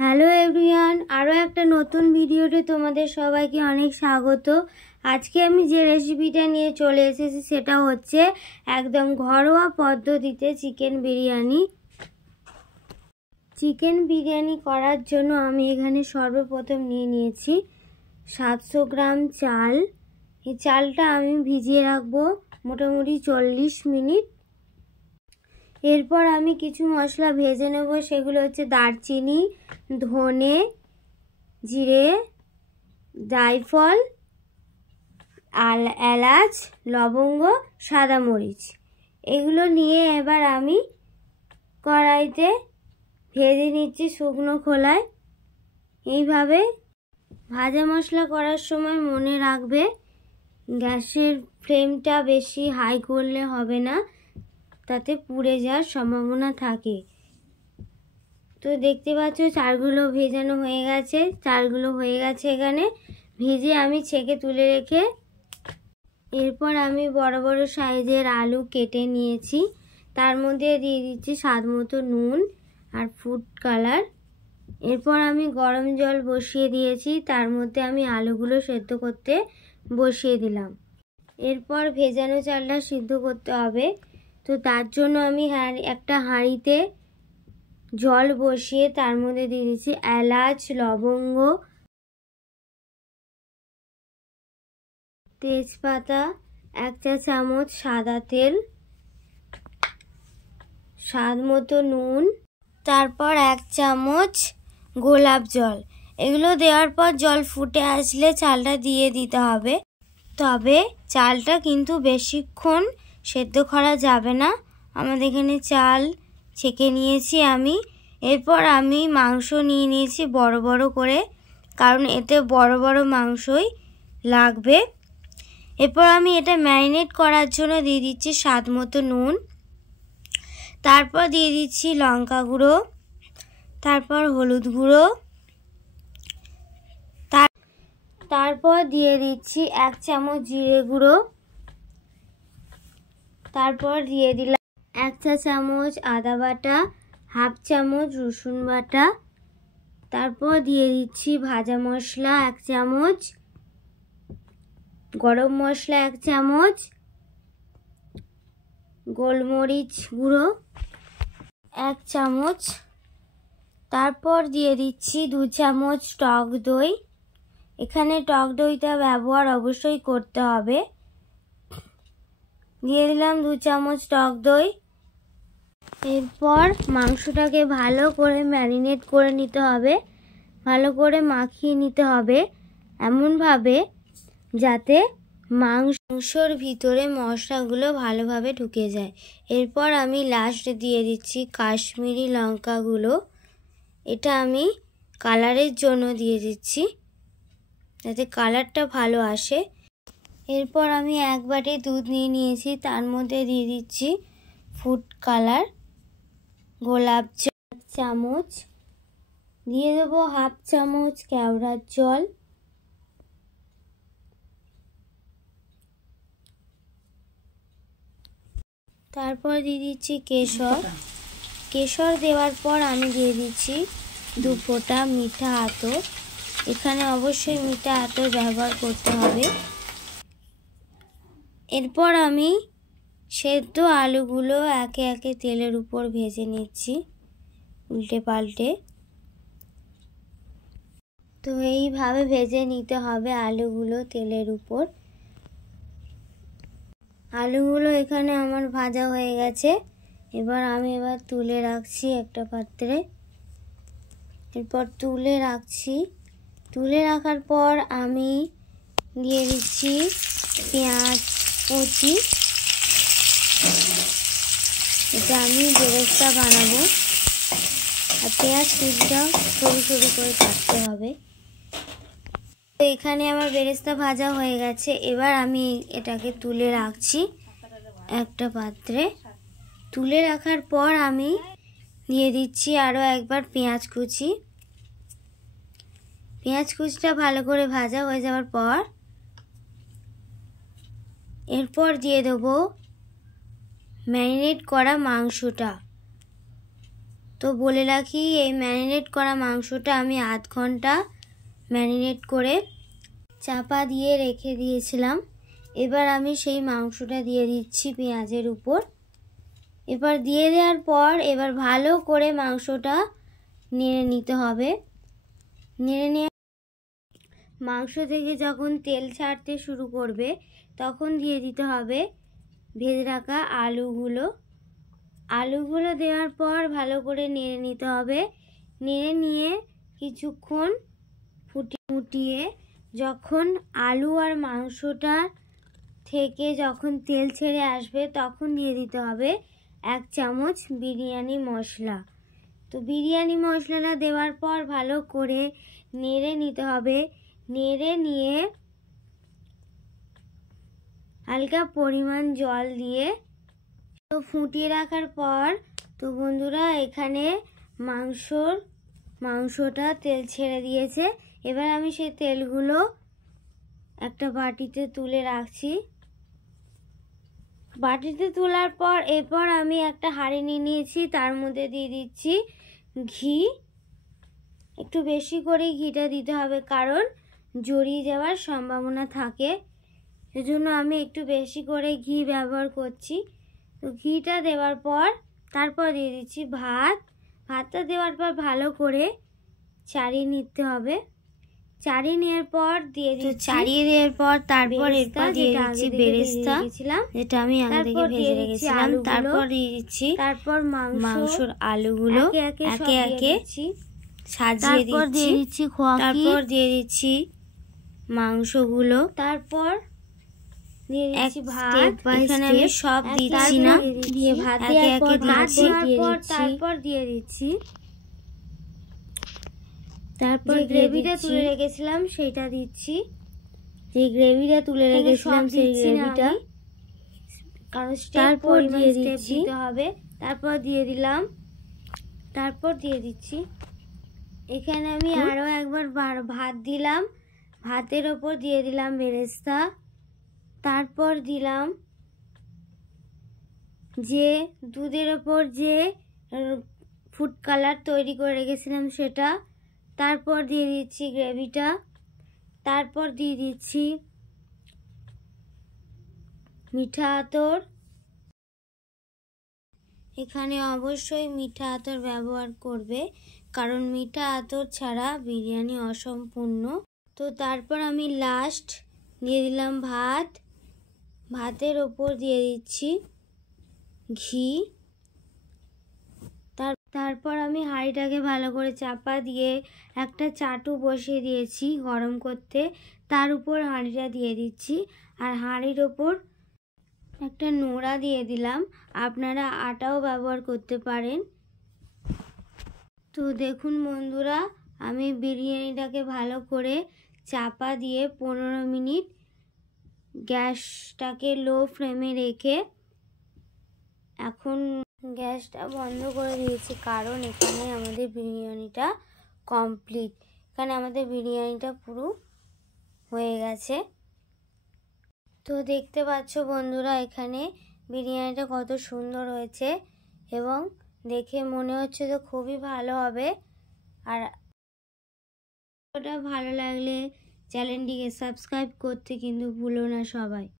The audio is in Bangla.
হ্যালো এভরিওয়ান, আরও একটা নতুন ভিডিওতে তোমাদের সবাইকে অনেক স্বাগত। আজকে আমি যে রেসিপিটা নিয়ে চলে এসেছি সেটা হচ্ছে একদম ঘরোয়া পদ্ধতিতে চিকেন বিরিয়ানি। চিকেন বিরিয়ানি করার জন্য আমি এখানে সর্বপ্রথম নিয়ে নিয়েছি 700 গ্রাম চাল। এই চালটা আমি ভিজিয়ে রাখবো মোটামুটি 40 মিনিট। এরপর আমি কিছু মশলা ভেজে নেব, সেগুলো হচ্ছে দারচিনি, ধনে, জিরে, জায়ফল, এলাচ, লবঙ্গ, সাদা মরিচ। এগুলো নিয়ে এবার আমি কড়াইতে ভেজে নিচ্ছি শুকনো খোলায়। এইভাবে ভাজা মশলা করার সময় মনে রাখবে গ্যাসের ফ্লেমটা বেশি হাই করলে হবে না, তাতে পুড়ে যাওয়ার সম্ভাবনা থাকে। তো দেখতে পাচ্ছ চালগুলো ভেজানো হয়ে গেছে, এখানে ভেজে আমি ছেঁকে তুলে রেখে এরপর আমি বড় বড় সাইজের আলু কেটে নিয়েছি। তার মধ্যে দিয়ে দিচ্ছি স্বাদ মতো নুন আর ফুড কালার। এরপর আমি গরম জল বসিয়ে দিয়েছি, তার মধ্যে আমি আলুগুলো সেদ্ধ করতে বসিয়ে দিলাম। এরপর ভেজানো চালটা সিদ্ধ করতে হবে, তো তার জন্য আমি একটা হাঁড়িতে জল বসিয়ে তার মধ্যে দিয়ে দিচ্ছি এলাচ, লবঙ্গ, তেজপাতা, 1 চা চামচ সাদা তেল, স্বাদ মতো নুন, তারপর 1 চামচ গোলাপ জল। এগুলো দেওয়ার পর জল ফুটে আসলে চালটা দিয়ে দিতে হবে। তবে চালটা কিন্তু বেশিক্ষণ সেদ্ধ করা যাবে না। আমাদের এখানে চাল ছেঁকে নিয়েছি আমি। এরপর আমি মাংস নিয়ে নিয়েছি বড় বড় করে, কারণ এতে বড় বড় মাংসই লাগবে। এরপর আমি এটা ম্যারিনেট করার জন্য দিয়ে দিচ্ছি স্বাদ মতো নুন, তারপর দিয়ে দিচ্ছি লঙ্কা গুঁড়ো, তারপর হলুদ গুঁড়ো, তারপর দিয়ে দিচ্ছি 1 চামচ জিরে গুঁড়ো, তারপর দিয়ে দিলাম 1 চা চামচ আদা বাটা, 1/2 চামচ রসুন বাটা, তারপর দিয়ে দিচ্ছি ভাজা মশলা 1 চামচ, গরম মশলা 1 চামচ, গোলমরিচ গুঁড়ো 1 চামচ, তারপর দিয়ে দিচ্ছি 2 চামচ টক দই। এখানে টক দইটা ব্যবহার অবশ্যই করতে হবে। দিয়ে দিলাম 2 চামচ টক দই। এরপর মাংসটাকে ভালো করে ম্যারিনেট করে নিতে হবে, ভালো করে মাখিয়ে নিতে হবে এমনভাবে যাতে মাংসর ভিতরে মশলাগুলো ভালোভাবে ঢুকে যায়। এরপর আমি লাস্টে দিয়ে দিচ্ছি কাশ্মীরি লঙ্কাগুলো। এটা আমি কালারের জন্য দিয়ে দিচ্ছি, যাতে কালারটা ভালো আসে। এরপর আমি 1 বাটি দুধ নিয়ে নিয়েছি, তার মধ্যে দিয়ে দিচ্ছি ফুড কালার, গোলাপ জল 1 চামচ, দিয়ে দেবো 1/2 চামচ কেওড়ার জল, তারপর দিয়ে দিচ্ছি কেশর দেওয়ার পর আমি দিয়ে দিচ্ছি 2 ফোঁটা মিঠা আতর। এখানে অবশ্যই মিঠা আতর ব্যবহার করতে হবে। এরপর আমি সেদ্ধ আলুগুলো একে একে তেলের উপর ভেজে নিচ্ছি উল্টে পাল্টে। তো এইভাবে ভেজে নিতে হবে আলুগুলো তেলের উপর। আলুগুলো এখানে আমার ভাজা হয়ে গেছে। এবার আমি তুলে রাখছি একটা পাত্রে। এরপর তুলে রাখার পর আমি দিয়ে দিচ্ছি পেঁয়াজ কুচি। এটা আমি বেরেস্তা বানাবো, আর পেঁয়াজ কুচিটাও সরু সরু করে কাটতে হবে। তো এখানে আমার বেরেস্তা ভাজা হয়ে গেছে। এবার আমি এটাকে তুলে রাখছি একটা পাত্রে। তুলে রাখার পর আমি দিয়ে দিচ্ছি আরও একবার পেঁয়াজ কুচিটা ভালো করে ভাজা হয়ে যাওয়ার পর এরপর দিয়ে দেবো ম্যারিনেট করা মাংসটা। তো বলে রাখি, এই ম্যারিনেট করা মাংসটা আমি আধ ঘন্টা ম্যারিনেট করে চাপা দিয়ে রেখে দিয়েছিলাম। এবার আমি সেই মাংসটা দিয়ে দিচ্ছি পেঁয়াজের উপর। এবার দিয়ে দেওয়ার পর এবার ভালো করে মাংসটা নেড়ে নিতে হবে। নেড়ে নিয়ে মাংস থেকে যখন তেল ছাড়তে শুরু করবে তখন দিয়ে দিতে হবে ভেজে রাখা আলুগুলো। আলুগুলো দেওয়ার পর ভালো করে নেড়ে নিতে হবে। নেড়ে নিয়ে কিছুক্ষণ ফুটিয়ে যখন আলু আর মাংসটা থেকে যখন তেল ছেড়ে আসবে তখন দিয়ে দিতে হবে 1 চামচ বিরিয়ানি মশলা। তো বিরিয়ানি মশলাটা দেওয়ার পর ভালো করে নেড়ে নিতে হবে। নেড়ে নিয়ে হালকা পরিমাণ জল দিয়ে তো ফুটিয়ে রাখার পর তো বন্ধুরা এখানে মাংসটা তেল ছেড়ে দিয়েছে। এবার আমি সেই তেলগুলো একটা বাটিতে তুলে রাখছি। বাটিতে তোলার পর এরপর আমি একটা হাঁড়ি নিয়ে নিয়েছি, তার মধ্যে দিয়ে দিচ্ছি ঘি। একটু বেশি করে ঘিটা দিতে হবে কারণ জড়িয়ে যাওয়ার সম্ভাবনা থাকে, এজন্য আমি একটু বেশি করে ঘি ব্যবহার করছি। তো ঘিটা দেওয়ার পর তারপর দিয়ে দিচ্ছি ভাতটা দেওয়ার পর ভালো করে চাড়িয়ে নিতে হবে। চাড়িয়ে নেওয়ার পর চাড়িয়ে দেওয়ার পর তারপর এরপর দিয়ে দিচ্ছি বেরেস্তা, যেটা আমি আগে থেকে ভেজে রেখেছিলাম। তারপর দিয়ে দিচ্ছি মাংসর আলুগুলো একে একে সাজিয়ে দিচ্ছি। তারপর দিয়ে দিচ্ছি মাংসগুলো, তারপর দিয়ে দিচ্ছি ভাত। এখানে আমি সব দিচ্ছি না, ভাত একে একে দিচ্ছি। তারপর দিয়ে দিচ্ছি তারপর গ্রেভিটা তুলে রেখেছিলাম সেটা দিচ্ছি। যে গ্রেভিটা তুলে রেখেছিলাম সেই গ্রেভিটা, কারণ তারপর দিয়ে দিচ্ছি হবে। তারপর দিয়ে দিলাম, তারপর দিয়ে দিচ্ছি এখানে আমি আরো একবার ভাত দিলাম। ভাতের ওপর দিয়ে দিলাম বেরেস্তা। তারপর দিলাম যে দুধের ওপর যে ফুড কালার তৈরি করে রেখেছিলাম সেটা। তারপর দিয়ে দিচ্ছি গ্রেভিটা। তারপর দিয়ে দিচ্ছি মিঠা আতর। এখানে অবশ্যই মিঠা আতর ব্যবহার করবে কারণ মিঠা আতর ছাড়া বিরিয়ানি অসম্পূর্ণ। তো তারপর আমি লাস্ট দিয়ে দিলাম ভাতের ওপর দিয়ে দিচ্ছি ঘি। তারপর আমি হাঁড়িটাকে ভালো করে চাপা দিয়ে একটা চাটু বসিয়ে দিয়েছি গরম করতে, তার উপর হাঁড়িটা দিয়ে দিচ্ছি। আর হাঁড়ির ওপর একটা নোড়া দিয়ে দিলাম, আপনারা আটাও ব্যবহার করতে পারেন। তো দেখুন বন্ধুরা, আমি বিরিয়ানিটাকে ভালো করে চাপা দিয়ে 15 মিনিট গ্যাসটাকে লো ফ্লেমে রেখে এখন গ্যাসটা বন্ধ করে দিয়েছি কারণ এখানে আমাদের বিরিয়ানিটা কমপ্লিট। এখানে আমাদের বিরিয়ানিটা পুরো হয়ে গেছে। তো দেখতে পাচ্ছ বন্ধুরা এখানে বিরিয়ানিটা কত সুন্দর হয়েছে এবং দেখে মনে হচ্ছে তো খুবই ভালো হবে। আর ওটা ভালো লাগলে চ্যানেলটিকে সাবস্ক্রাইব করতে কিন্তু ভুলো না সবাই।